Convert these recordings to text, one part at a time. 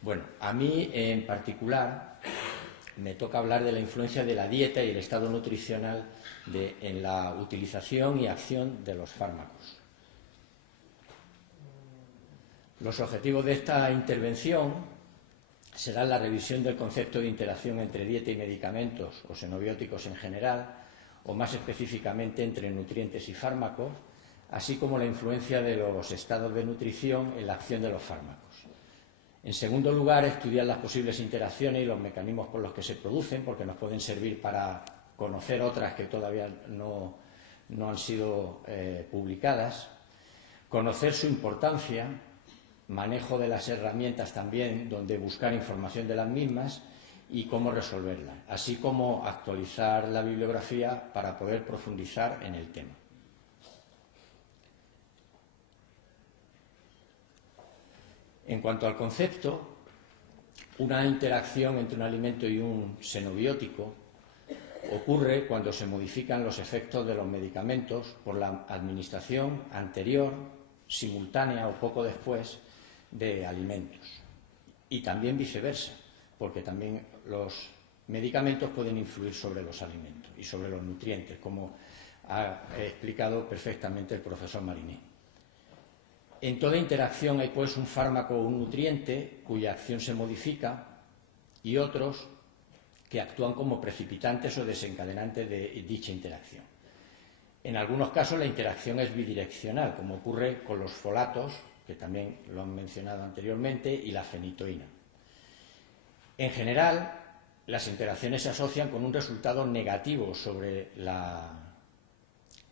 Bueno, a mí en particular me toca hablar de la influencia de la dieta y el estado nutricional en la utilización y acción de los fármacos. Los objetivos de esta intervención serán la revisión del concepto de interacción entre dieta y medicamentos o xenobióticos en general, o más específicamente entre nutrientes y fármacos, así como la influencia de los estados de nutrición en la acción de los fármacos. En segundo lugar, estudiar las posibles interacciones y los mecanismos por los que se producen, porque nos pueden servir para conocer otras que todavía no han sido publicadas, conocer su importancia, manejo de las herramientas también, donde buscar información de las mismas y cómo resolverlas, así como actualizar la bibliografía para poder profundizar en el tema. En cuanto al concepto, una interacción entre un alimento y un xenobiótico ocurre cuando se modifican los efectos de los medicamentos por la administración anterior, simultánea o poco después de alimentos. Y también viceversa, porque también los medicamentos pueden influir sobre los alimentos y sobre los nutrientes, como ha explicado perfectamente el profesor Mariné. En toda interacción hay pues un fármaco o un nutriente cuya acción se modifica y otros que actúan como precipitantes o desencadenantes de dicha interacción. En algunos casos la interacción es bidireccional, como ocurre con los folatos, que también lo han mencionado anteriormente, y la fenitoína. En general, las interacciones se asocian con un resultado negativo sobre la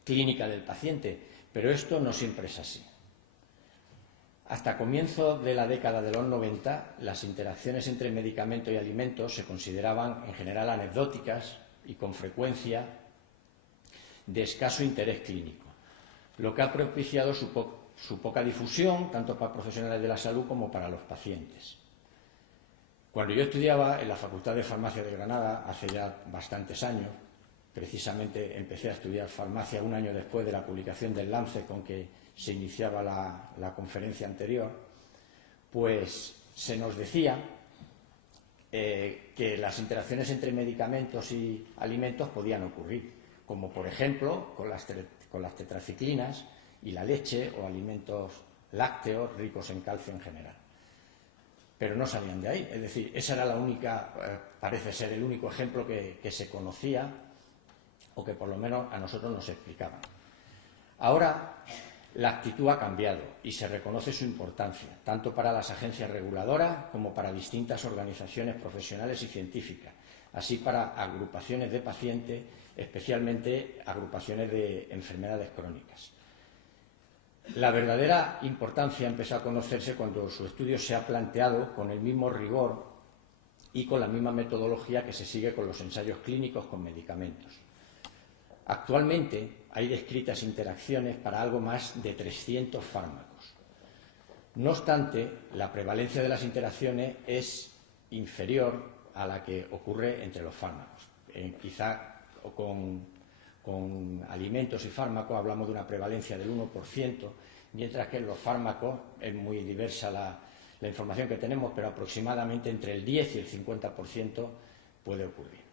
clínica del paciente, pero esto no siempre es así. Hasta comienzo de la década de los 90, las interacciones entre medicamento y alimentos se consideraban en general anecdóticas y con frecuencia de escaso interés clínico, lo que ha propiciado su poca difusión, tanto para profesionales de la salud como para los pacientes. Cuando yo estudiaba en la Facultad de Farmacia de Granada, hace ya bastantes años, precisamente empecé a estudiar farmacia un año después de la publicación del Lancet con que se iniciaba la conferencia anterior, pues se nos decía que las interacciones entre medicamentos y alimentos podían ocurrir, como por ejemplo con las tetraciclinas y la leche o alimentos lácteos ricos en calcio en general. Pero no salían de ahí, es decir, esa era la única, parece ser el único ejemplo que se conocía o que por lo menos a nosotros nos explicaban. Ahora la actitud ha cambiado y se reconoce su importancia, tanto para las agencias reguladoras como para distintas organizaciones profesionales y científicas, así para agrupaciones de pacientes, especialmente agrupaciones de enfermedades crónicas. La verdadera importancia empezó a conocerse cuando su estudio se ha planteado con el mismo rigor y con la misma metodología que se sigue con los ensayos clínicos con medicamentos. Actualmente hay descritas interacciones para algo más de 300 fármacos. No obstante, la prevalencia de las interacciones es inferior a la que ocurre entre los fármacos. Quizá con alimentos y fármacos hablamos de una prevalencia del 1%, mientras que en los fármacos es muy diversa la información que tenemos, pero aproximadamente entre el 10 y el 50% puede ocurrir.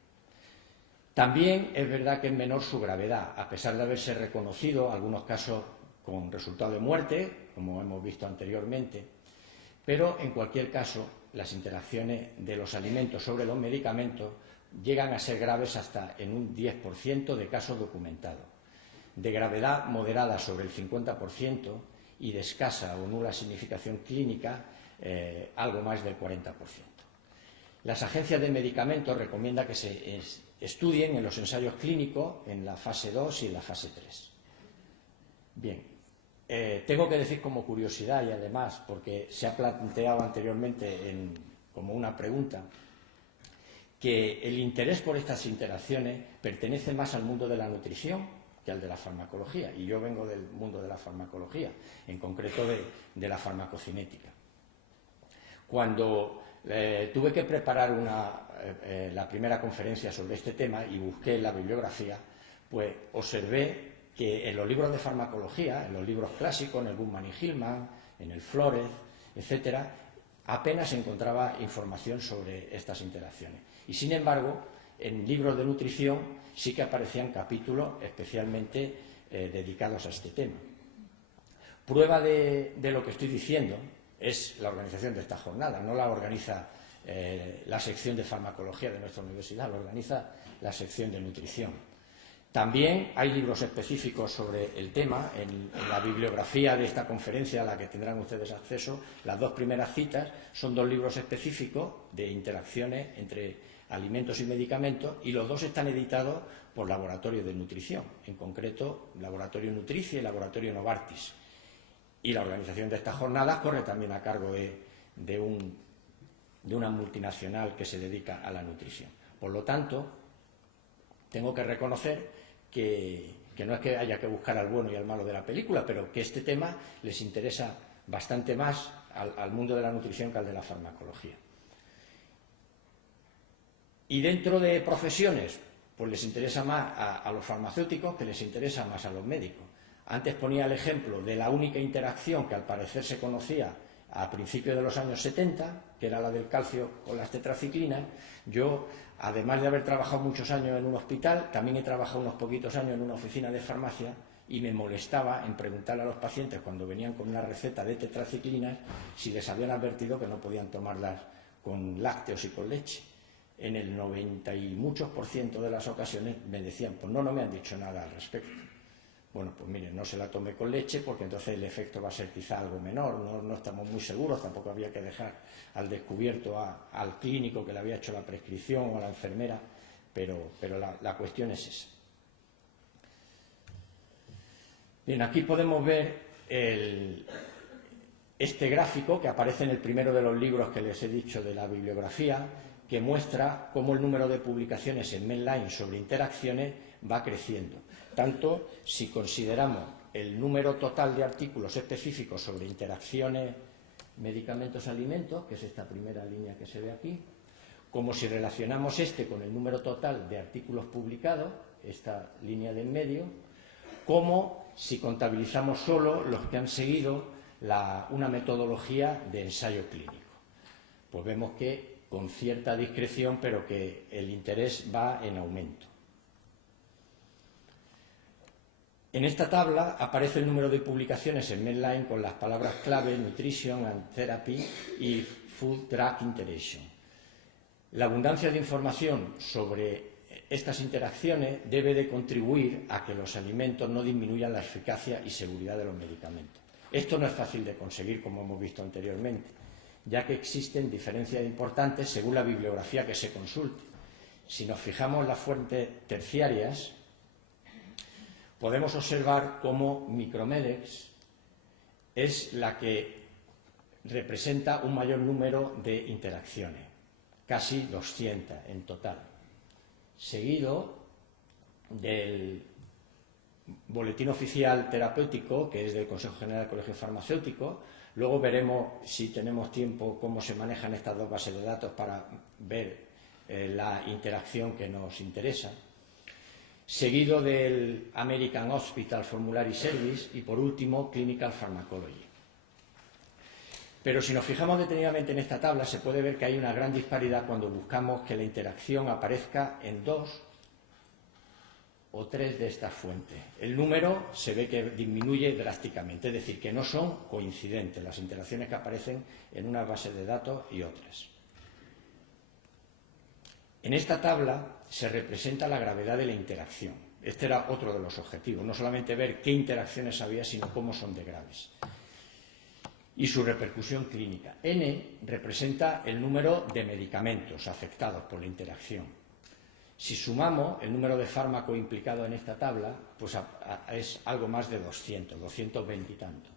También es verdad que es menor su gravedad, a pesar de haberse reconocido algunos casos con resultado de muerte, como hemos visto anteriormente, pero en cualquier caso las interacciones de los alimentos sobre los medicamentos llegan a ser graves hasta en un 10% de casos documentados, de gravedad moderada sobre el 50% y de escasa o nula significación clínica algo más del 40%. Las agencias de medicamentos recomiendan que se estudien en los ensayos clínicos en la fase 2 y en la fase 3. Bien, tengo que decir como curiosidad y además porque se ha planteado anteriormente como una pregunta, que el interés por estas interacciones pertenece más al mundo de la nutrición que al de la farmacología, y yo vengo del mundo de la farmacología, en concreto de la farmacocinética. Cuando tuve que preparar la primera conferencia sobre este tema y busqué la bibliografía, pues observé que en los libros de farmacología, en los libros clásicos, en el Buchmann y Hillman, en el Flores, etcétera, apenas se encontraba información sobre estas interacciones. Y, sin embargo, en libros de nutrición sí que aparecían capítulos especialmente dedicados a este tema. Prueba de lo que estoy diciendo es la organización de esta jornada. No la organiza la sección de farmacología de nuestra universidad, lo organiza la sección de nutrición. También hay libros específicos sobre el tema. En la bibliografía de esta conferencia a la que tendrán ustedes acceso, las dos primeras citas son dos libros específicos de interacciones entre alimentos y medicamentos, y los dos están editados por laboratorios de nutrición, en concreto Laboratorio Nutricia y Laboratorio Novartis. Y la organización de estas jornadas corre también a cargo de una multinacional que se dedica a la nutrición. Por lo tanto, tengo que reconocer que no es que haya que buscar al bueno y al malo de la película, pero que este tema les interesa bastante más al mundo de la nutrición que al de la farmacología. Y dentro de profesiones, pues les interesa más a los farmacéuticos que les interesa más a los médicos. Antes ponía el ejemplo de la única interacción que al parecer se conocía a principios de los años 70, que era la del calcio con las tetraciclinas. Yo, además de haber trabajado muchos años en un hospital, también he trabajado unos poquitos años en una oficina de farmacia, y me molestaba en preguntarle a los pacientes cuando venían con una receta de tetraciclinas si les habían advertido que no podían tomarlas con lácteos y con leche. En el 90 y muchos % de las ocasiones me decían, pues no me han dicho nada al respecto. Bueno, pues miren, no se la tome con leche porque entonces el efecto va a ser quizá algo menor, no estamos muy seguros, tampoco había que dejar al descubierto al clínico que le había hecho la prescripción o a la enfermera, pero la cuestión es esa. Bien, aquí podemos ver este gráfico que aparece en el primero de los libros que les he dicho de la bibliografía, que muestra cómo el número de publicaciones en Medline sobre interacciones va creciendo. Tanto si consideramos el número total de artículos específicos sobre interacciones medicamentos-alimentos, que es esta primera línea que se ve aquí, como si relacionamos este con el número total de artículos publicados, esta línea de en medio, como si contabilizamos solo los que han seguido una metodología de ensayo clínico. Pues vemos que con cierta discreción, pero que el interés va en aumento. En esta tabla aparece el número de publicaciones en Medline con las palabras clave Nutrition and Therapy y Food Drug Interaction. La abundancia de información sobre estas interacciones debe de contribuir a que los alimentos no disminuyan la eficacia y seguridad de los medicamentos. Esto no es fácil de conseguir, como hemos visto anteriormente, ya que existen diferencias importantes según la bibliografía que se consulte. Si nos fijamos en las fuentes terciarias, podemos observar cómo Micromedex es la que representa un mayor número de interacciones, casi 200 en total, seguido del Boletín Oficial Terapéutico, que es del Consejo General del Colegio Farmacéutico. Luego veremos, si tenemos tiempo, cómo se manejan estas dos bases de datos para ver la interacción que nos interesa, seguido del American Hospital Formulary Service y, por último, Clinical Pharmacology. Pero si nos fijamos detenidamente en esta tabla, se puede ver que hay una gran disparidad cuando buscamos que la interacción aparezca en 2 o 3 de estas fuentes. El número se ve que disminuye drásticamente, es decir, que no son coincidentes las interacciones que aparecen en una base de datos y otras. En esta tabla se representa la gravedad de la interacción. Este era otro de los objetivos, no solamente ver qué interacciones había, sino cómo son de graves. Y su repercusión clínica. N representa el número de medicamentos afectados por la interacción. Si sumamos el número de fármacos implicados en esta tabla, pues es algo más de 200, 220 y tanto.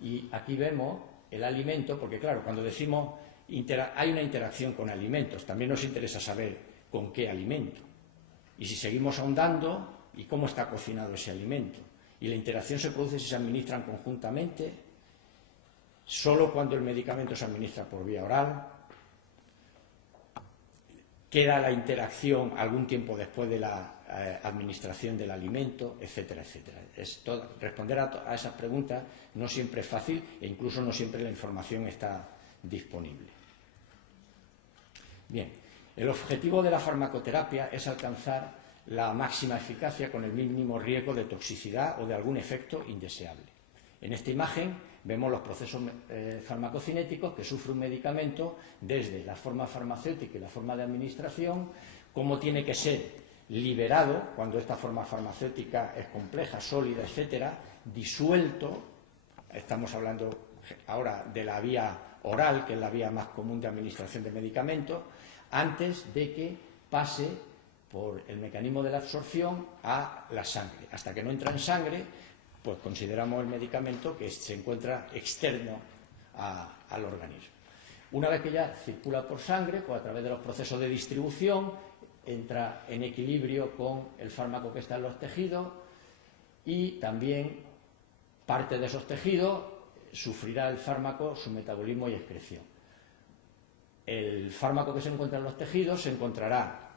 Y aquí vemos el alimento, porque claro, cuando decimos hay una interacción con alimentos, también nos interesa saber con qué alimento. Y si seguimos ahondando, ¿y cómo está cocinado ese alimento? Y la interacción se produce si se administran conjuntamente, solo cuando el medicamento se administra por vía oral, queda la interacción algún tiempo después de la administración del alimento, etcétera, etcétera. Responder a esas preguntas no siempre es fácil e incluso no siempre la información está disponible. Bien, el objetivo de la farmacoterapia es alcanzar la máxima eficacia con el mínimo riesgo de toxicidad o de algún efecto indeseable. En esta imagen vemos los procesos farmacocinéticos que sufre un medicamento desde la forma farmacéutica y la forma de administración, cómo tiene que ser liberado cuando esta forma farmacéutica es compleja, sólida, etcétera, disuelto. Estamos hablando ahora de la vía oral, que es la vía más común de administración de medicamentos, antes de que pase por el mecanismo de la absorción a la sangre. Hasta que no entra en sangre, pues consideramos el medicamento que se encuentra externo al organismo. Una vez que ya circula por sangre, pues a través de los procesos de distribución, entra en equilibrio con el fármaco que está en los tejidos y también parte de esos tejidos sufrirá el fármaco su metabolismo y excreción. El fármaco que se encuentra en los tejidos se encontrará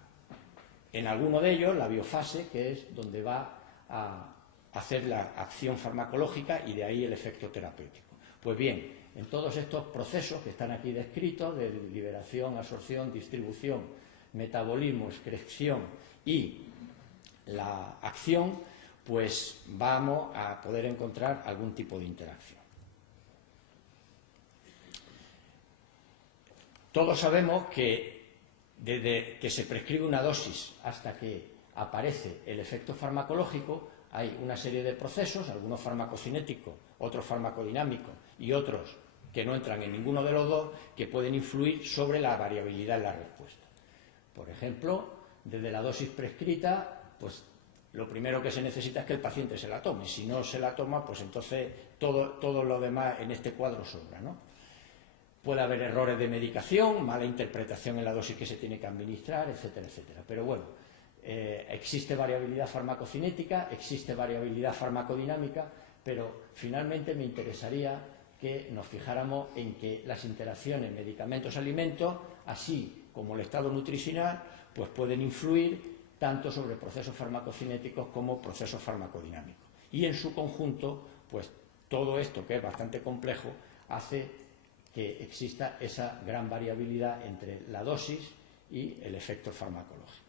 en alguno de ellos, la biofase, que es donde va a hacer la acción farmacológica y de ahí el efecto terapéutico. Pues bien, en todos estos procesos que están aquí descritos, de liberación, absorción, distribución, metabolismo, excreción y la acción, pues vamos a poder encontrar algún tipo de interacción. Todos sabemos que desde que se prescribe una dosis hasta que aparece el efecto farmacológico hay una serie de procesos, algunos farmacocinéticos, otros farmacodinámicos y otros que no entran en ninguno de los dos, que pueden influir sobre la variabilidad en la respuesta. Por ejemplo, desde la dosis prescrita, pues lo primero que se necesita es que el paciente se la tome. Si no se la toma, pues entonces todo lo demás en este cuadro sobra, ¿no? Puede haber errores de medicación, mala interpretación en la dosis que se tiene que administrar, etcétera, etcétera. Pero bueno, existe variabilidad farmacocinética, existe variabilidad farmacodinámica, pero finalmente me interesaría que nos fijáramos en que las interacciones medicamentos-alimentos, así como el estado nutricional, pues pueden influir tanto sobre procesos farmacocinéticos como procesos farmacodinámicos. Y en su conjunto, pues todo esto, que es bastante complejo, hace que exista esa gran variabilidad entre la dosis y el efecto farmacológico.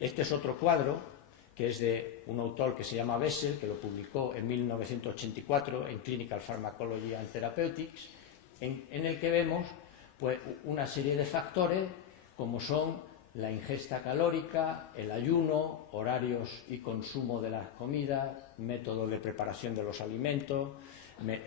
Este es otro cuadro que es de un autor que se llama Bessel, que lo publicó en 1984 en Clinical Pharmacology and Therapeutics, en el que vemos pues una serie de factores como son la ingesta calórica, el ayuno, horarios y consumo de las comidas, métodos de preparación de los alimentos,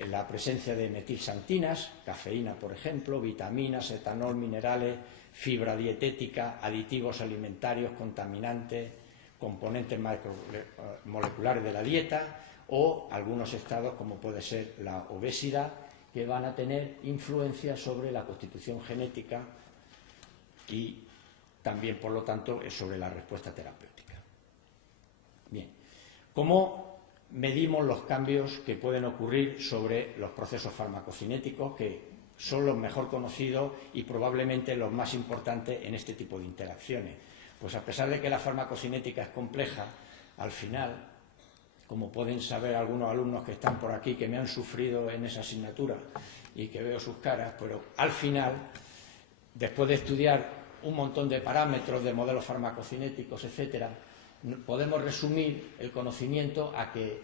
la presencia de metilxantinas, cafeína por ejemplo, vitaminas, etanol, minerales, fibra dietética, aditivos alimentarios, contaminantes, componentes moleculares de la dieta o algunos estados como puede ser la obesidad, que van a tener influencia sobre la constitución genética y también, por lo tanto, sobre la respuesta terapéutica. Bien, ¿cómo medimos los cambios que pueden ocurrir sobre los procesos farmacocinéticos, que son los mejor conocidos y probablemente los más importantes en este tipo de interacciones? Pues a pesar de que la farmacocinética es compleja, al final, como pueden saber algunos alumnos que están por aquí, que me han sufrido en esa asignatura y que veo sus caras, pero al final, después de estudiar un montón de parámetros, de modelos farmacocinéticos, etcétera, podemos resumir el conocimiento a que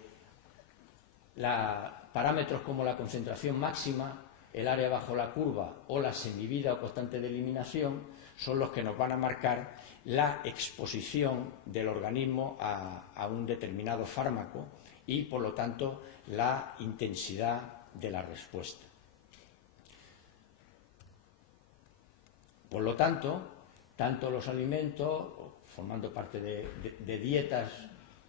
parámetros como la concentración máxima, el área bajo la curva o la semivida o constante de eliminación son los que nos van a marcar la exposición del organismo a un determinado fármaco y, por lo tanto, la intensidad de la respuesta. Por lo tanto, tanto los alimentos, formando parte de dietas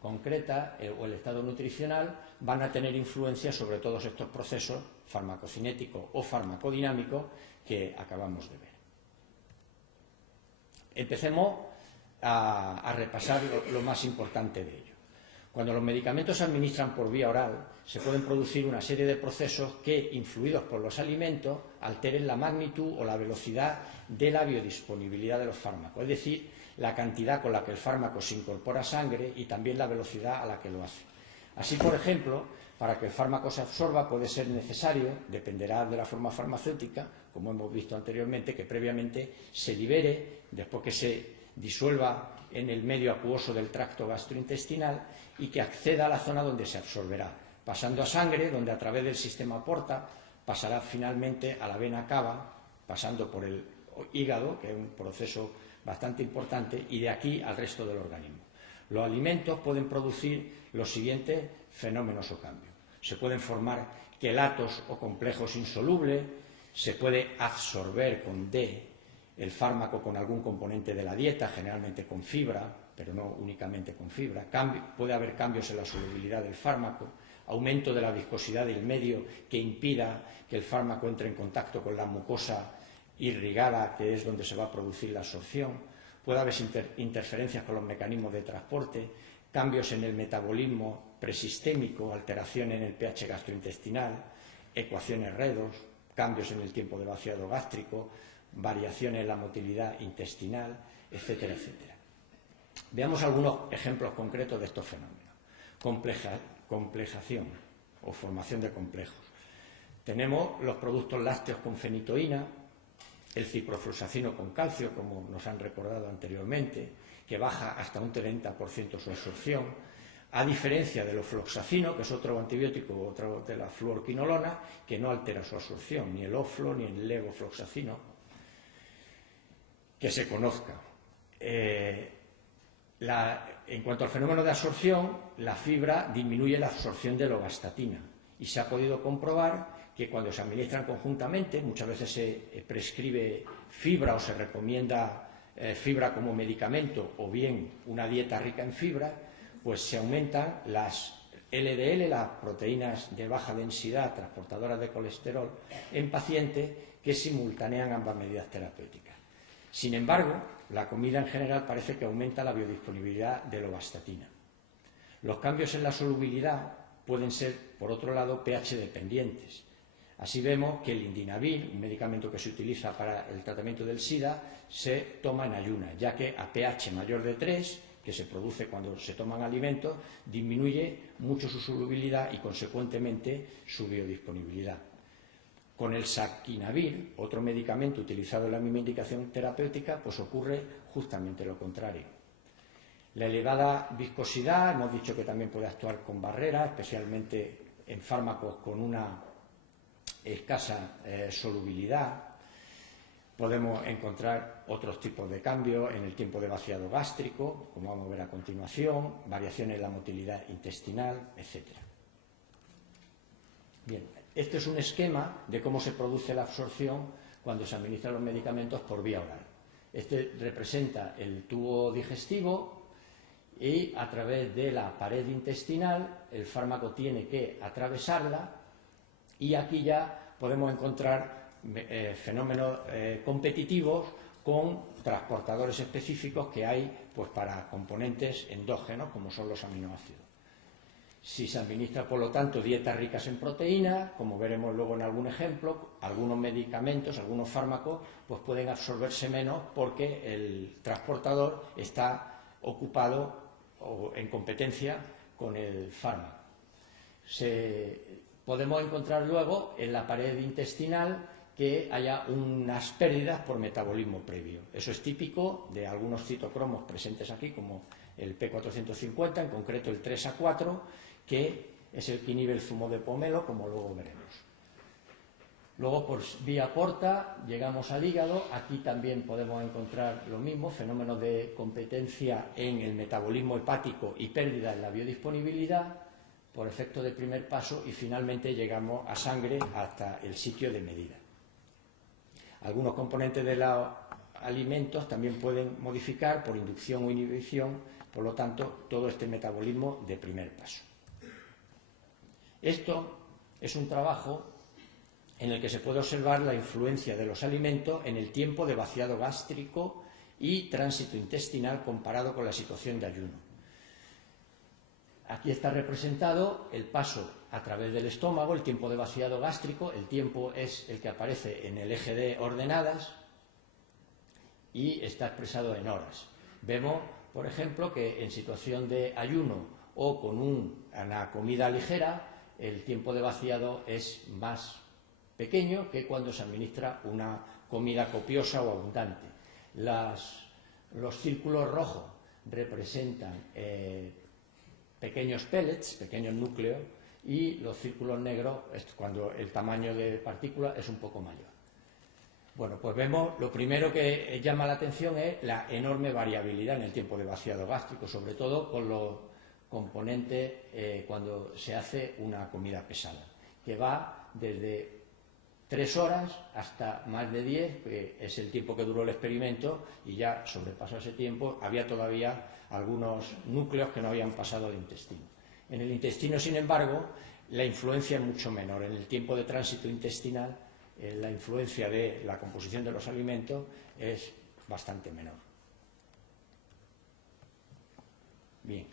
concretas o el estado nutricional, van a tener influencia sobre todos estos procesos farmacocinéticos o farmacodinámicos que acabamos de ver. Empecemos a repasar lo más importante de ello. Cuando los medicamentos se administran por vía oral, se pueden producir una serie de procesos que, influidos por los alimentos, alteren la magnitud o la velocidad de la biodisponibilidad de los fármacos, es decir, la cantidad con la que el fármaco se incorpora a sangre y también la velocidad a la que lo hace. Así, por ejemplo, para que el fármaco se absorba puede ser necesario, dependerá de la forma farmacéutica, como hemos visto anteriormente, que previamente se libere, después que se disuelva en el medio acuoso del tracto gastrointestinal y que acceda a la zona donde se absorberá, pasando a sangre, donde a través del sistema porta pasará finalmente a la vena cava, pasando por el hígado, que es un proceso bastante importante, y de aquí al resto del organismo. Los alimentos pueden producir los siguientes fenómenos o cambios. Se pueden formar quelatos o complejos insolubles, se puede absorber con D el fármaco con algún componente de la dieta, generalmente con fibra, pero no únicamente con fibra. Puede haber cambios en la solubilidad del fármaco, aumento de la viscosidad del medio que impida que el fármaco entre en contacto con la mucosa irrigada, que es donde se va a producir la absorción. Puede haber interferencias con los mecanismos de transporte, cambios en el metabolismo presistémico, alteración en el pH gastrointestinal, ecuaciones redox, cambios en el tiempo de vaciado gástrico, variaciones en la motilidad intestinal, etcétera, etcétera. Veamos algunos ejemplos concretos de estos fenómenos. Complejación o formación de complejos. Tenemos los productos lácteos con fenitoína, el ciprofloxacino con calcio, como nos han recordado anteriormente, que baja hasta un 30% su absorción, a diferencia del ofloxacino, que es otro antibiótico, otro de la fluorquinolona, que no altera su absorción, ni el oflo ni el levofloxacino, que se conozca. En cuanto al fenómeno de absorción, la fibra disminuye la absorción de lovastatina y se ha podido comprobar que cuando se administran conjuntamente, muchas veces se prescribe fibra o se recomienda fibra como medicamento o bien una dieta rica en fibra, pues se aumentan las LDL, las proteínas de baja densidad transportadoras de colesterol, en pacientes que simultanean ambas medidas terapéuticas. Sin embargo, la comida en general parece que aumenta la biodisponibilidad de lovastatina. Los cambios en la solubilidad pueden ser, por otro lado, pH dependientes. Así vemos que el indinavir, un medicamento que se utiliza para el tratamiento del SIDA, se toma en ayunas, ya que a pH mayor de 3, que se produce cuando se toman alimentos, disminuye mucho su solubilidad y, consecuentemente, su biodisponibilidad. Con el saquinavir, otro medicamento utilizado en la misma indicación terapéutica, pues ocurre justamente lo contrario. La elevada viscosidad, hemos dicho que también puede actuar con barreras, especialmente en fármacos con una escasa solubilidad. Podemos encontrar otros tipos de cambios en el tiempo de vaciado gástrico, como vamos a ver a continuación, variaciones en la motilidad intestinal, etc. Bien, este es un esquema de cómo se produce la absorción cuando se administran los medicamentos por vía oral. Este representa el tubo digestivo y a través de la pared intestinal el fármaco tiene que atravesarla y aquí ya podemos encontrar fenómenos competitivos con transportadores específicos que hay pues, para componentes endógenos como son los aminoácidos. Si se administra, por lo tanto, dietas ricas en proteínas, como veremos luego en algún ejemplo, algunos medicamentos, algunos fármacos, pues pueden absorberse menos porque el transportador está ocupado o en competencia con el fármaco. Podemos encontrar luego en la pared intestinal que haya unas pérdidas por metabolismo previo. Eso es típico de algunos citocromos presentes aquí, como el P450, en concreto el 3A4, que es el que inhibe el zumo de pomelo, como luego veremos. Luego, por vía porta, llegamos al hígado. Aquí también podemos encontrar lo mismo, fenómenos de competencia en el metabolismo hepático y pérdida en la biodisponibilidad por efecto del primer paso, y finalmente llegamos a sangre hasta el sitio de medida. Algunos componentes de los alimentos también pueden modificar por inducción o inhibición, por lo tanto, todo este metabolismo de primer paso. Esto es un trabajo en el que se puede observar la influencia de los alimentos en el tiempo de vaciado gástrico y tránsito intestinal comparado con la situación de ayuno. Aquí está representado el paso a través del estómago, el tiempo de vaciado gástrico. El tiempo es el que aparece en el eje de ordenadas y está expresado en horas. Vemos, por ejemplo, que en situación de ayuno o con un en la comida ligera el tiempo de vaciado es más pequeño que cuando se administra una comida copiosa o abundante. Los círculos rojos representan pequeños pellets, pequeños núcleos, y los círculos negros es cuando el tamaño de partícula es un poco mayor. Bueno, pues vemos, lo primero que llama la atención es la enorme variabilidad en el tiempo de vaciado gástrico, sobre todo con los componentes cuando se hace una comida pesada, que va desde 3 horas hasta más de 10, que es el tiempo que duró el experimento, y ya sobrepasado ese tiempo había todavía algunos núcleos que no habían pasado al intestino. En el intestino, sin embargo, la influencia es mucho menor. En el tiempo de tránsito intestinal, la influencia de la composición de los alimentos es bastante menor. Bien.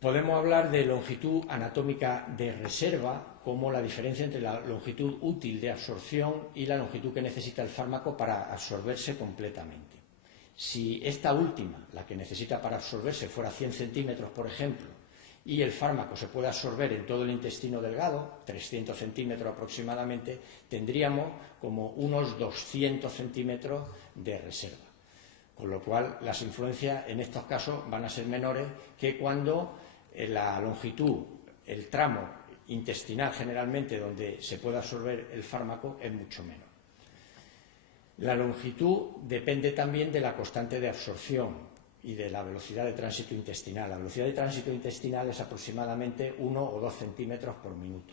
Podemos hablar de longitud anatómica de reserva como la diferencia entre la longitud útil de absorción y la longitud que necesita el fármaco para absorberse completamente. Si esta última, la que necesita para absorberse, fuera 100 centímetros, por ejemplo, y el fármaco se puede absorber en todo el intestino delgado, 300 centímetros aproximadamente, tendríamos como unos 200 centímetros de reserva. Con lo cual, las influencias en estos casos van a ser menores que cuando la longitud, el tramo intestinal generalmente donde se puede absorber el fármaco es mucho menor. La longitud depende también de la constante de absorción y de la velocidad de tránsito intestinal. La velocidad de tránsito intestinal es aproximadamente 1 o 2 centímetros por minuto.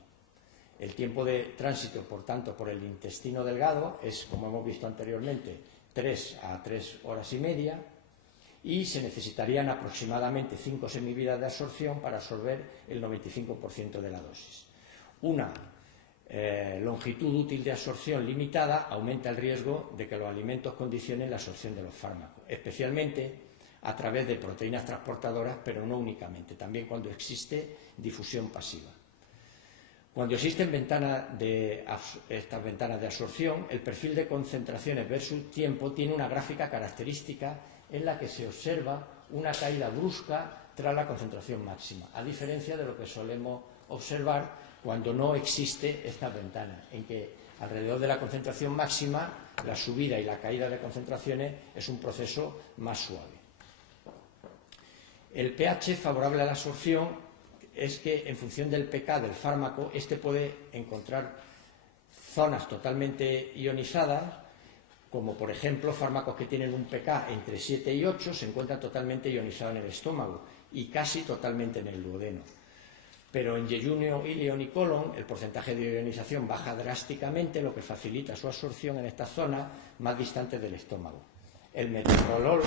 El tiempo de tránsito, por tanto, por el intestino delgado es, como hemos visto anteriormente, 3 a 3 horas y media, y se necesitarían aproximadamente 5 semividas de absorción para absorber el 95% de la dosis. Una longitud útil de absorción limitada aumenta el riesgo de que los alimentos condicionen la absorción de los fármacos, especialmente a través de proteínas transportadoras, pero no únicamente, también cuando existe difusión pasiva. Cuando existen estas ventanas de absorción, el perfil de concentraciones versus tiempo tiene una gráfica característica en la que se observa una caída brusca tras la concentración máxima, a diferencia de lo que solemos observar cuando no existe estas ventanas, en que alrededor de la concentración máxima la subida y la caída de concentraciones es un proceso más suave. El pH favorable a la absorción es que, en función del pK del fármaco, este puede encontrar zonas totalmente ionizadas, como por ejemplo fármacos que tienen un pK entre 7 y 8 se encuentran totalmente ionizados en el estómago y casi totalmente en el duodeno. Pero en yeyunio, ilion y colon el porcentaje de ionización baja drásticamente, lo que facilita su absorción en estas zonas más distantes del estómago. El metoprolol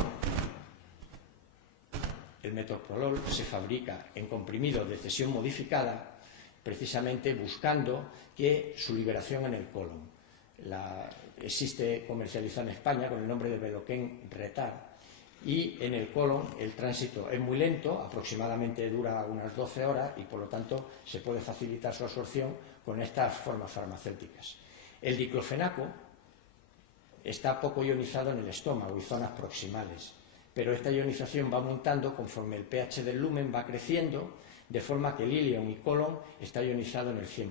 se fabrica en comprimidos de cesión modificada, precisamente buscando que su liberación en el colon. Existe comercializado en España con el nombre de Veloken Retard, y en el colon el tránsito es muy lento, aproximadamente dura unas 12 horas, y por lo tanto se puede facilitar su absorción con estas formas farmacéuticas. El diclofenaco está poco ionizado en el estómago y zonas proximales, pero esta ionización va aumentando conforme el pH del lumen va creciendo, de forma que el ilion y colon está ionizado en el 100%.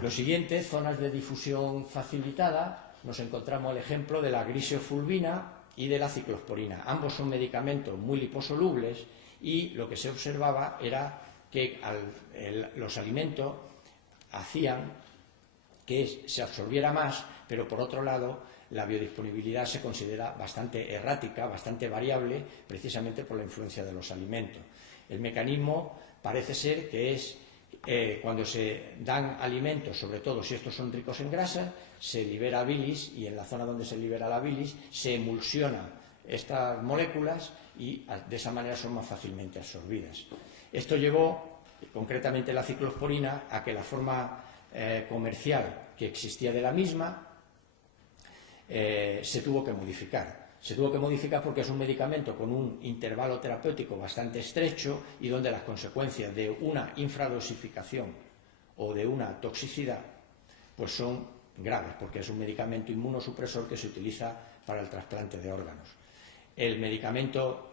Lo siguiente, zonas de difusión facilitada, nos encontramos el ejemplo de la grisofulvina y de la ciclosporina. Ambos son medicamentos muy liposolubles y lo que se observaba era que los alimentos hacían que se absorbiera más, pero por otro lado la biodisponibilidad se considera bastante errática, bastante variable, precisamente por la influencia de los alimentos. El mecanismo parece ser que es cuando se dan alimentos, sobre todo si estos son ricos en grasa, se libera bilis, y en la zona donde se libera la bilis se emulsionan estas moléculas y de esa manera son más fácilmente absorbidas. Esto llevó, concretamente la ciclosporina, a que la forma comercial que existía de la misma se tuvo que modificar. Se tuvo que modificar porque es un medicamento con un intervalo terapéutico bastante estrecho y donde las consecuencias de una infradosificación o de una toxicidad pues son graves, porque es un medicamento inmunosupresor que se utiliza para el trasplante de órganos. El medicamento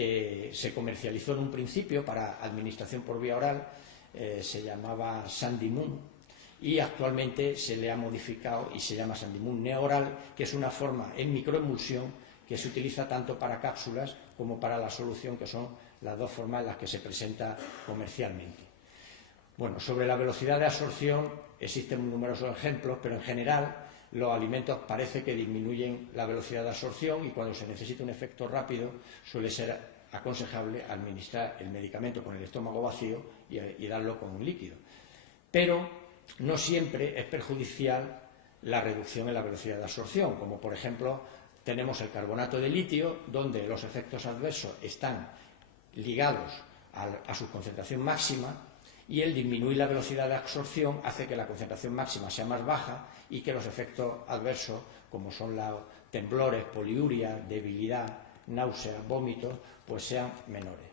que se comercializó en un principio para administración por vía oral, se llamaba Sandimun, y actualmente se le ha modificado y se llama Sandimun Neoral, que es una forma en microemulsión que se utiliza tanto para cápsulas como para la solución, que son las dos formas en las que se presenta comercialmente. Bueno, sobre la velocidad de absorción existen numerosos ejemplos, pero en general los alimentos parece que disminuyen la velocidad de absorción, y cuando se necesita un efecto rápido suele ser aconsejable administrar el medicamento con el estómago vacío y darlo con un líquido. Pero no siempre es perjudicial la reducción en la velocidad de absorción, como por ejemplo tenemos el carbonato de litio, donde los efectos adversos están ligados a su concentración máxima, y el disminuir la velocidad de absorción hace que la concentración máxima sea más baja y que los efectos adversos, como son los temblores, poliuria, debilidad, náuseas, vómitos, pues sean menores.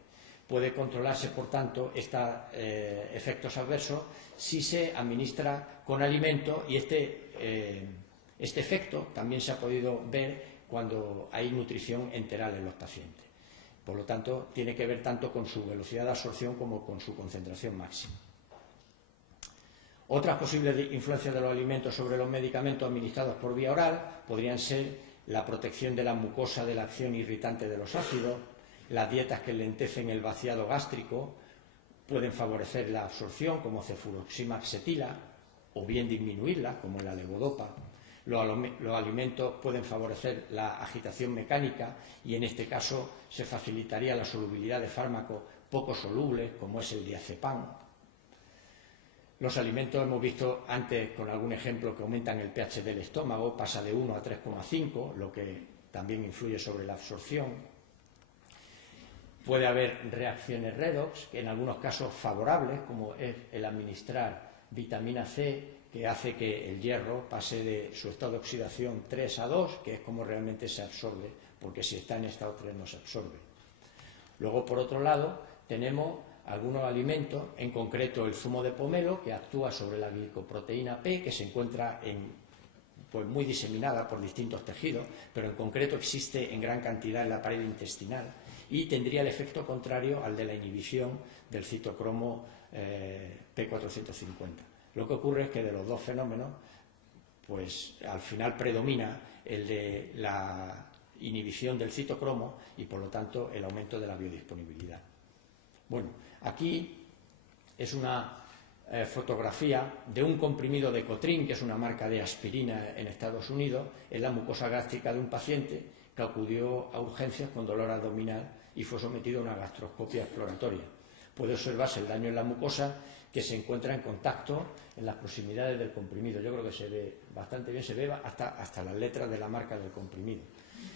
Puede controlarse, por tanto, estos efectos adversos si se administra con alimento, y este efecto también se ha podido ver cuando hay nutrición enteral en los pacientes. Por lo tanto, tiene que ver tanto con su velocidad de absorción como con su concentración máxima. Otras posibles influencias de los alimentos sobre los medicamentos administrados por vía oral podrían ser la protección de la mucosa de la acción irritante de los ácidos, las dietas que lentecen el vaciado gástrico pueden favorecer la absorción, como cefuroximaxetila, o bien disminuirla, como la levodopa. Los alimentos pueden favorecer la agitación mecánica, y en este caso se facilitaría la solubilidad de fármacos poco solubles, como es el diazepam. Los alimentos, hemos visto antes con algún ejemplo, que aumentan el pH del estómago, pasa de 1 a 3,5, lo que también influye sobre la absorción. Puede haber reacciones redox, que en algunos casos favorables, como es el administrar vitamina C, que hace que el hierro pase de su estado de oxidación 3 a 2, que es como realmente se absorbe, porque si está en estado 3 no se absorbe. Luego, por otro lado, tenemos algunos alimentos, en concreto el zumo de pomelo, que actúa sobre la glicoproteína P, que se encuentra muy diseminada por distintos tejidos, pero en concreto existe en gran cantidad en la pared intestinal, y tendría el efecto contrario al de la inhibición del citocromo P450. Lo que ocurre es que de los dos fenómenos, pues al final predomina el de la inhibición del citocromo y por lo tanto el aumento de la biodisponibilidad. Bueno, aquí es una fotografía de un comprimido de Cotrin, que es una marca de aspirina en Estados Unidos, en la mucosa gástrica de un paciente que acudió a urgencias con dolor abdominal y fue sometido a una gastroscopia exploratoria. Puede observarse el daño en la mucosa, que se encuentra en contacto en las proximidades del comprimido. Yo creo que se ve bastante bien, se ve hasta las letras de la marca del comprimido.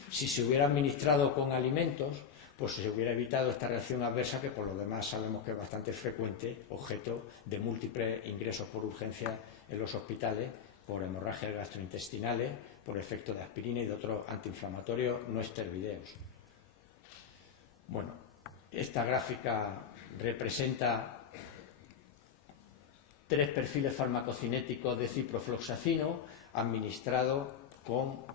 Si se hubiera administrado con alimentos, pues se hubiera evitado esta reacción adversa, que por lo demás sabemos que es bastante frecuente, objeto de múltiples ingresos por urgencia en los hospitales por hemorragias gastrointestinales, por efecto de aspirina y de otros antiinflamatorios no esteroideos. Bueno, esta gráfica representa 3 perfiles farmacocinéticos de ciprofloxacino administrado con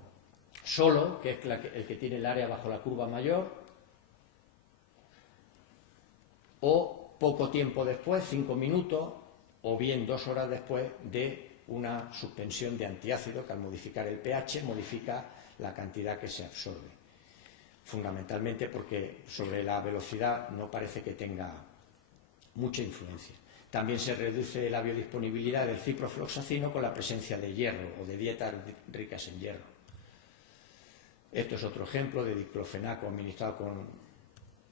solo, que es el que tiene el área bajo la curva mayor, o poco tiempo después, 5 minutos, o bien 2 horas después de una suspensión de antiácido, que al modificar el pH modifica la cantidad que se absorbe. Fundamentalmente porque sobre la velocidad no parece que tenga mucha influencia. También se reduce la biodisponibilidad del ciprofloxacino con la presencia de hierro o de dietas ricas en hierro. Esto es otro ejemplo de diclofenaco administrado con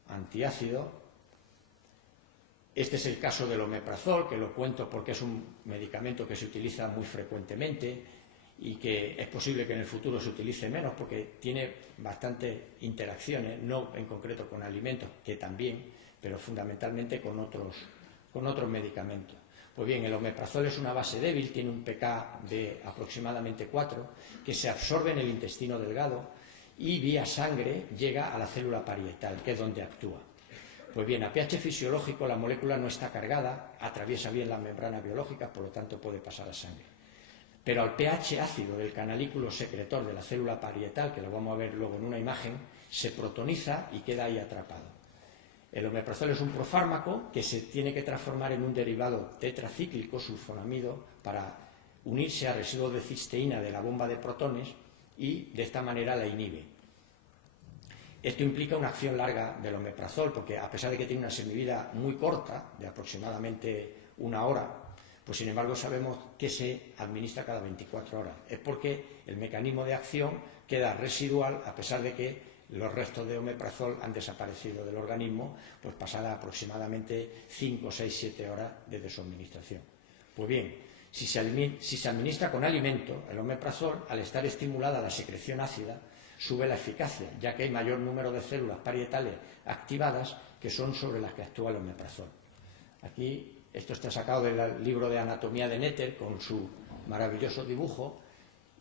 antiácido. Este es el caso del omeprazol, que lo cuento porque es un medicamento que se utiliza muy frecuentemente y que es posible que en el futuro se utilice menos porque tiene bastantes interacciones, no en concreto con alimentos, que también, pero fundamentalmente con otros medicamentos. Pues bien, el omeprazol es una base débil, tiene un pK de aproximadamente 4, que se absorbe en el intestino delgado y vía sangre llega a la célula parietal, que es donde actúa. Pues bien, a pH fisiológico la molécula no está cargada, atraviesa bien las membranas biológicas, por lo tanto puede pasar a sangre. Pero al pH ácido del canalículo secretor de la célula parietal, que lo vamos a ver luego en una imagen, se protoniza y queda ahí atrapado. El omeprazol es un profármaco que se tiene que transformar en un derivado tetracíclico, sulfonamido, para unirse a residuos de cisteína de la bomba de protones y de esta manera la inhibe. Esto implica una acción larga del omeprazol, porque a pesar de que tiene una semivida muy corta, de aproximadamente 1 hora, pues sin embargo sabemos que se administra cada 24 horas. Es porque el mecanismo de acción queda residual, a pesar de que los restos de omeprazol han desaparecido del organismo, pues pasada aproximadamente 5, 6, 7 horas desde su administración. Pues bien, si se administra con alimento, el omeprazol, al estar estimulada la secreción ácida, sube la eficacia, ya que hay mayor número de células parietales activadas que son sobre las que actúa el omeprazol. Aquí, esto está sacado del libro de anatomía de Netter con su maravilloso dibujo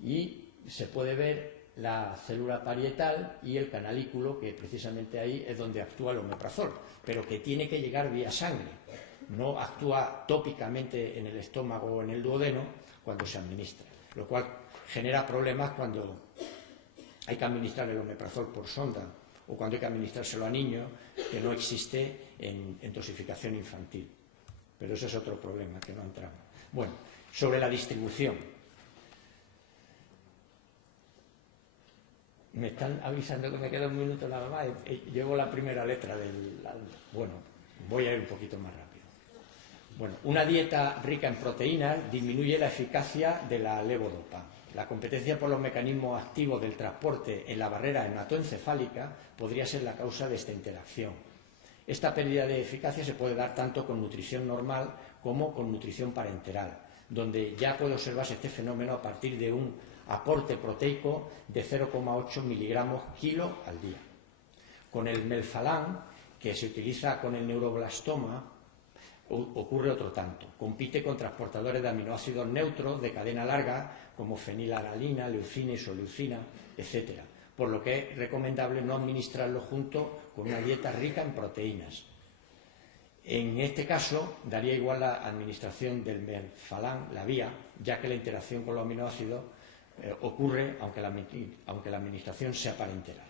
y se puede ver la célula parietal y el canalículo, que precisamente ahí es donde actúa el omeprazol, pero que tiene que llegar vía sangre. No actúa tópicamente en el estómago o en el duodeno cuando se administra, lo cual genera problemas cuando hay que administrar el omeprazol por sonda o cuando hay que administrárselo a niños, que no existe en dosificación infantil. Pero ese es otro problema que no entramos. Bueno, sobre la distribución. Me están avisando que me queda 1 minuto nada más. Llevo la primera letra del... Bueno, voy a ir un poquito más rápido. Bueno, una dieta rica en proteínas disminuye la eficacia de la levodopa. La competencia por los mecanismos activos del transporte en la barrera hematoencefálica podría ser la causa de esta interacción. Esta pérdida de eficacia se puede dar tanto con nutrición normal como con nutrición parenteral, donde ya puede observarse este fenómeno a partir de un aporte proteico de 0,8 miligramos kilo al día. Con el melphalan, que se utiliza con el neuroblastoma, ocurre otro tanto. Compite con transportadores de aminoácidos neutros de cadena larga como fenilalanina, leucina, isoleucina, etc., por lo que es recomendable no administrarlo junto con una dieta rica en proteínas. En este caso, daría igual la administración del melphalan, la vía, ya que la interacción con los aminoácidos ocurre aunque la administración sea parenteral.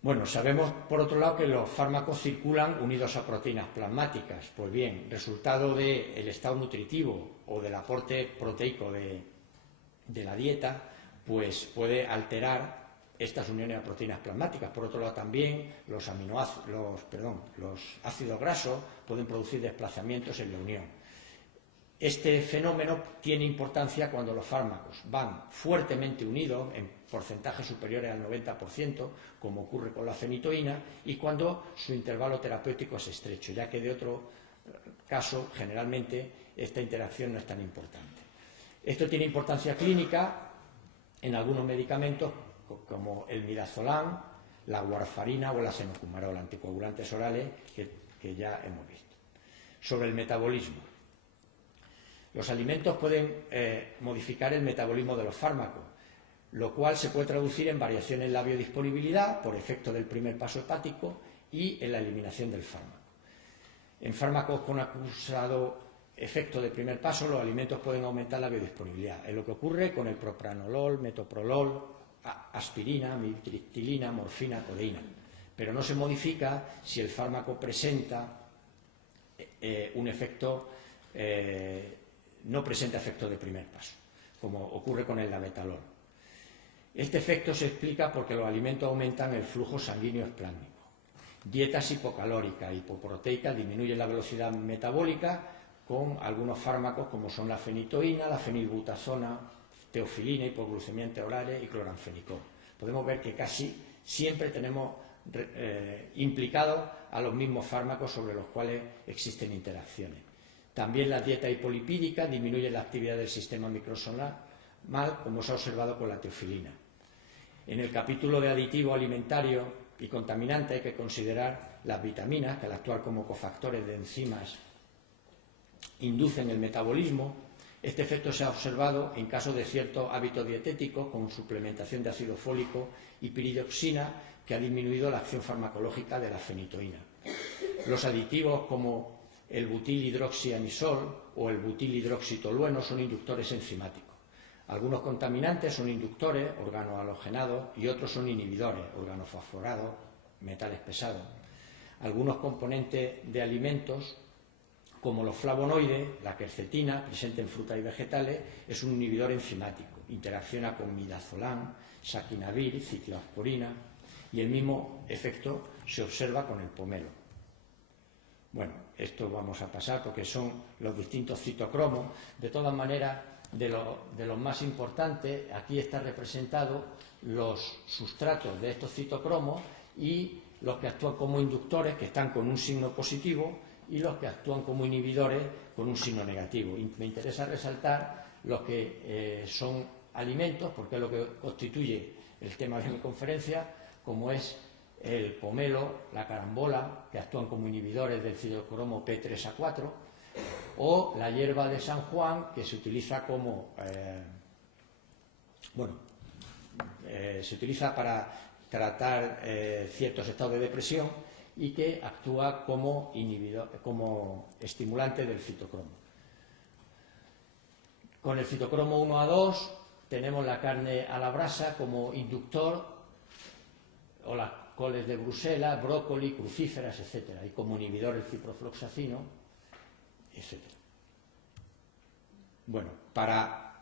Bueno, sabemos por otro lado que los fármacos circulan unidos a proteínas plasmáticas. Pues bien, resultado del estado nutritivo o del aporte proteico de la dieta, pues puede alterar estas uniones a proteínas plasmáticas. Por otro lado también los ácidos grasos pueden producir desplazamientos en la unión. Este fenómeno tiene importancia cuando los fármacos van fuertemente unidos en porcentajes superiores al 90%, como ocurre con la fenitoína, y cuando su intervalo terapéutico es estrecho, ya que de otro caso, generalmente, esta interacción no es tan importante. Esto tiene importancia clínica en algunos medicamentos, como el midazolam, la warfarina o la cenocumarol, anticoagulantes orales que ya hemos visto. Sobre el metabolismo. Los alimentos pueden modificar el metabolismo de los fármacos, lo cual se puede traducir en variaciones en la biodisponibilidad por efecto del primer paso hepático y en la eliminación del fármaco. En fármacos con acusado efecto de primer paso, los alimentos pueden aumentar la biodisponibilidad. Es lo que ocurre con el propranolol, metoprolol, aspirina, mitriptilina, morfina, codeína. Pero no se modifica si el fármaco presenta un efecto, no presenta efecto de primer paso, como ocurre con el labetalol. Este efecto se explica porque los alimentos aumentan el flujo sanguíneo esplásmico. Dietas hipocalóricas, hipoproteicas disminuyen la velocidad metabólica con algunos fármacos como son la fenitoína, la fenilbutazona, teofilina, hipoglucemiantes orales y cloranfenicol. Podemos ver que casi siempre tenemos implicados a los mismos fármacos sobre los cuales existen interacciones. También las dietas hipolipídicas disminuyen la actividad del sistema microsomal, como se ha observado con la teofilina. En el capítulo de aditivos alimentarios y contaminantes hay que considerar las vitaminas, que al actuar como cofactores de enzimas inducen el metabolismo. Este efecto se ha observado en casos de ciertos hábitos dietéticos con suplementación de ácido fólico y piridoxina, que ha disminuido la acción farmacológica de la fenitoína. Los aditivos como el butilhidroxianisol o el butilhidroxitolueno son inductores enzimáticos. Algunos contaminantes son inductores, organofosforados, y otros son inhibidores, organofosforados, metales pesados. Algunos componentes de alimentos, como los flavonoides, la quercetina, presente en frutas y vegetales, es un inhibidor enzimático. Interacciona con midazolam, saquinavir, ciclosporina, y el mismo efecto se observa con el pomelo. Bueno, esto vamos a pasar porque son los distintos citocromos. De todas maneras, de los más importantes, aquí está representado los sustratos de estos citocromos y los que actúan como inductores, que están con un signo positivo, y los que actúan como inhibidores con un signo negativo. Y me interesa resaltar los que son alimentos, porque es lo que constituye el tema de mi conferencia, como es el pomelo, la carambola, que actúan como inhibidores del citocromo P3A4, o la hierba de San Juan, que se utiliza como se utiliza para tratar ciertos estados de depresión y que actúa como inhibidor, como estimulante del citocromo. Con el citocromo 1A2 tenemos la carne a la brasa como inductor, o las coles de Bruselas, brócoli, crucíferas, etcétera, y como inhibidor el ciprofloxacino, etcétera. Bueno, para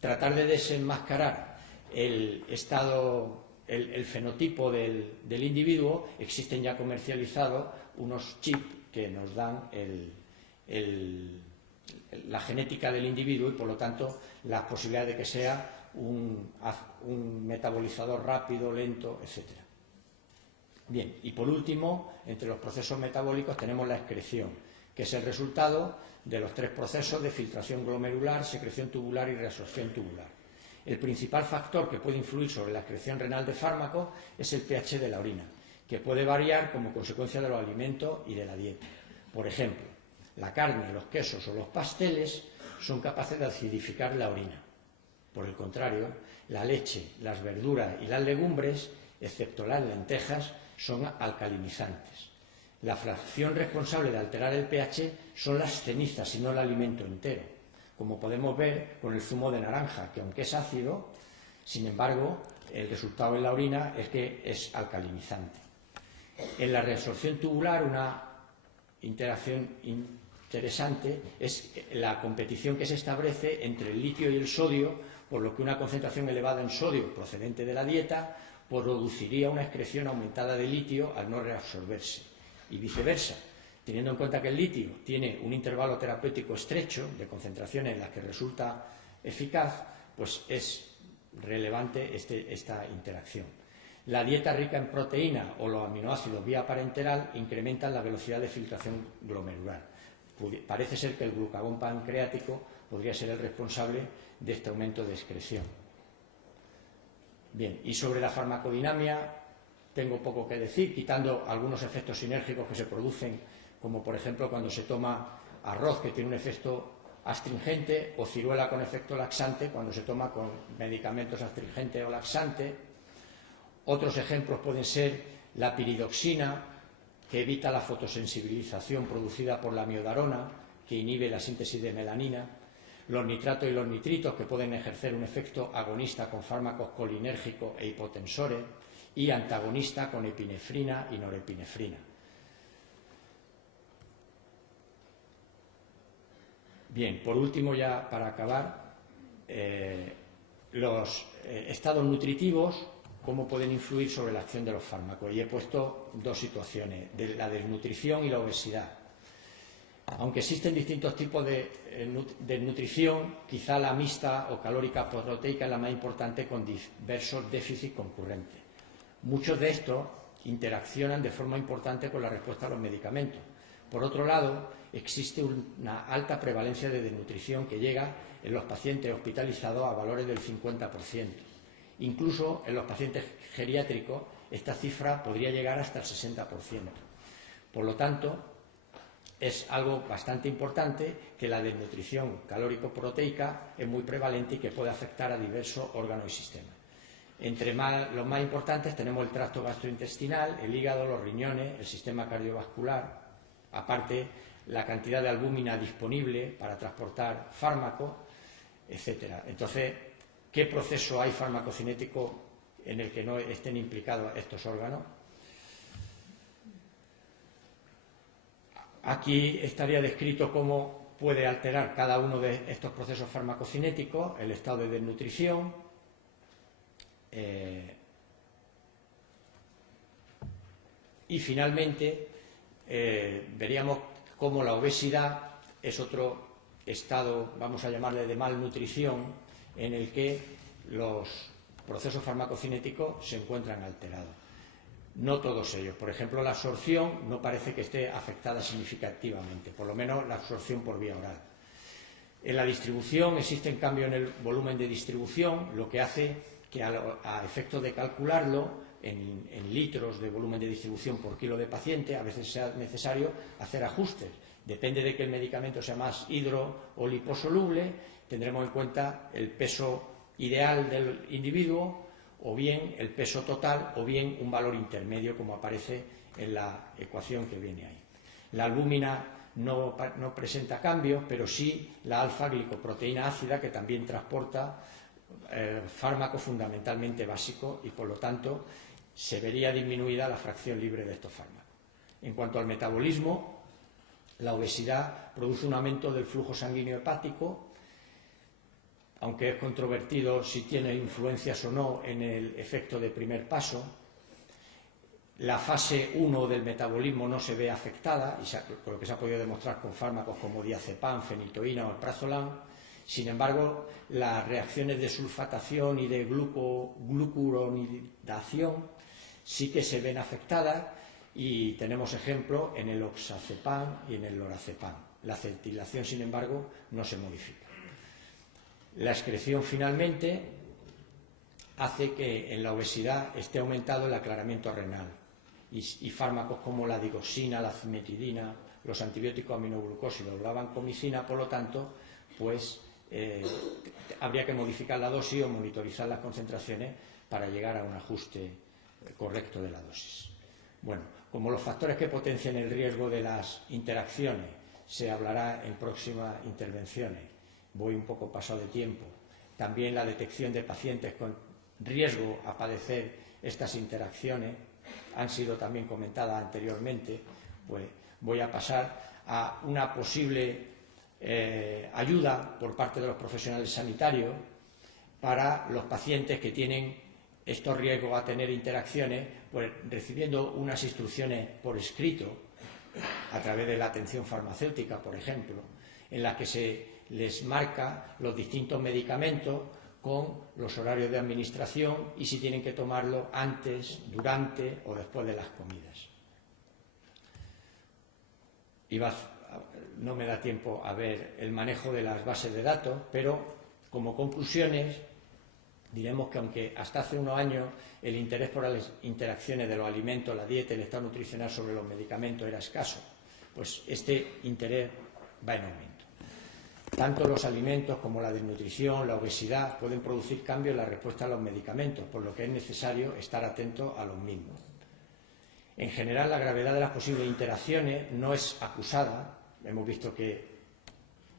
tratar de desenmascarar el estado, el fenotipo del individuo, existen ya comercializados unos chips que nos dan la genética del individuo y, por lo tanto, las posibilidades de que sea un metabolizador rápido, lento, etcétera. Bien, y por último, entre los procesos metabólicos tenemos la excreción, que es el resultado de los tres procesos de filtración glomerular, secreción tubular y reabsorción tubular. El principal factor que puede influir sobre la excreción renal de fármacos es el pH de la orina, que puede variar como consecuencia de los alimentos y de la dieta. Por ejemplo, la carne, los quesos o los pasteles son capaces de acidificar la orina. Por el contrario, la leche, las verduras y las legumbres, excepto las lentejas, son alcalinizantes. La fracción responsable de alterar el pH son las cenizas y no el alimento entero, como podemos ver con el zumo de naranja, que aunque es ácido, sin embargo, el resultado en la orina es que es alcalinizante. En la reabsorción tubular, una interacción interesante es la competición que se establece entre el litio y el sodio, por lo que una concentración elevada en sodio procedente de la dieta produciría una excreción aumentada de litio al no reabsorberse, y viceversa, teniendo en cuenta que el litio tiene un intervalo terapéutico estrecho de concentraciones en las que resulta eficaz, pues es relevante esta interacción. La dieta rica en proteína o los aminoácidos vía parenteral incrementan la velocidad de filtración glomerular. Parece ser que el glucagón pancreático podría ser el responsable de este aumento de excreción. Bien, y sobre la farmacodinámica tengo poco que decir, quitando algunos efectos sinérgicos que se producen, como por ejemplo cuando se toma arroz, que tiene un efecto astringente, o ciruela con efecto laxante, cuando se toma con medicamentos astringentes o laxantes. Otros ejemplos pueden ser la piridoxina, que evita la fotosensibilización producida por la miodarona, que inhibe la síntesis de melanina, los nitratos y los nitritos, que pueden ejercer un efecto agonista con fármacos colinérgicos e hipotensores, y antagonista con epinefrina y norepinefrina. Bien, por último, ya para acabar, los estados nutritivos, cómo pueden influir sobre la acción de los fármacos. Y he puesto dos situaciones, la desnutrición y la obesidad. Aunque existen distintos tipos de nutrición, quizá la mixta o calórica proteica es la más importante, con diversos déficits concurrentes. Muchos de estos interaccionan de forma importante con la respuesta a los medicamentos. Por otro lado, existe una alta prevalencia de desnutrición que llega en los pacientes hospitalizados a valores del 50%. Incluso en los pacientes geriátricos esta cifra podría llegar hasta el 60%. Por lo tanto, es algo bastante importante que la desnutrición calórico-proteica es muy prevalente y que puede afectar a diversos órganos y sistemas. Entre los más importantes tenemos el tracto gastrointestinal, el hígado, los riñones, el sistema cardiovascular, aparte la cantidad de albúmina disponible para transportar fármacos, etcétera. Entonces, ¿qué proceso hay farmacocinético en el que no estén implicados estos órganos? Aquí estaría descrito cómo puede alterar cada uno de estos procesos farmacocinéticos, el estado de desnutrición, y finalmente veríamos cómo la obesidad es otro estado, vamos a llamarle, de malnutrición, en el que los procesos farmacocinéticos se encuentran alterados. No todos ellos. Por ejemplo, la absorción no parece que esté afectada significativamente, por lo menos la absorción por vía oral. En la distribución existen cambios en el volumen de distribución, lo que hace que a efectos de calcularlo en litros de volumen de distribución por kilo de paciente, a veces sea necesario hacer ajustes. Depende de que el medicamento sea más hidro o liposoluble, tendremos en cuenta el peso ideal del individuo, o bien el peso total, o bien un valor intermedio, como aparece en la ecuación que viene ahí. La albúmina no presenta cambios, pero sí la alfa-glicoproteína ácida, que también transporta fármacos fundamentalmente básicos y, por lo tanto, se vería disminuida la fracción libre de estos fármacos. En cuanto al metabolismo, la obesidad produce un aumento del flujo sanguíneo hepático, aunque es controvertido si tiene influencias o no en el efecto de primer paso. La fase 1 del metabolismo no se ve afectada, por lo que se ha podido demostrar con fármacos como diazepam, fenitoína o alprazolam. Sin embargo, las reacciones de sulfatación y de glucuronidación sí que se ven afectadas, y tenemos ejemplo en el oxazepam y en el lorazepam. La acetilación, sin embargo, no se modifica. La excreción, finalmente, hace que en la obesidad esté aumentado el aclaramiento renal, y fármacos como la digoxina, la cimetidina, los antibióticos aminoglucósidos, la vancomicina, por lo tanto, pues habría que modificar la dosis o monitorizar las concentraciones para llegar a un ajuste correcto de la dosis. Bueno, como los factores que potencian el riesgo de las interacciones se hablará en próximas intervenciones, voy un poco pasado de tiempo. También la detección de pacientes con riesgo a padecer estas interacciones han sido también comentadas anteriormente. Pues voy a pasar a una posible ayuda por parte de los profesionales sanitarios para los pacientes que tienen estos riesgos a tener interacciones, pues recibiendo unas instrucciones por escrito a través de la atención farmacéutica, por ejemplo, en las que se les marca los distintos medicamentos con los horarios de administración y si tienen que tomarlo antes, durante o después de las comidas. No me da tiempo a ver el manejo de las bases de datos, pero como conclusiones diremos que aunque hasta hace unos años el interés por las interacciones de los alimentos, la dieta y el estado nutricional sobre los medicamentos era escaso, pues este interés va en aumento. Tanto los alimentos como la desnutrición, la obesidad pueden producir cambios en la respuesta a los medicamentos, por lo que es necesario estar atento a los mismos. En general, la gravedad de las posibles interacciones no es acusada. Hemos visto que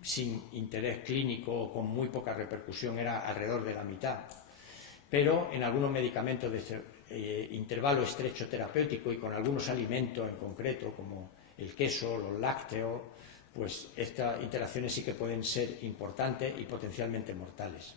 sin interés clínico o con muy poca repercusión era alrededor de la mitad. Pero en algunos medicamentos de intervalo estrecho terapéutico y con algunos alimentos en concreto, como el queso, los lácteos, pues estas interacciones sí que pueden ser importantes y potencialmente mortales.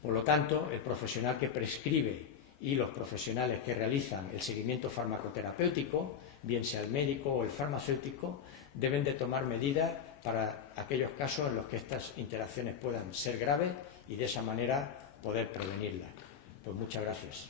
Por lo tanto, el profesional que prescribe y los profesionales que realizan el seguimiento farmacoterapéutico, bien sea el médico o el farmacéutico, deben de tomar medidas para aquellos casos en los que estas interacciones puedan ser graves y de esa manera poder prevenirlas. Pues muchas gracias.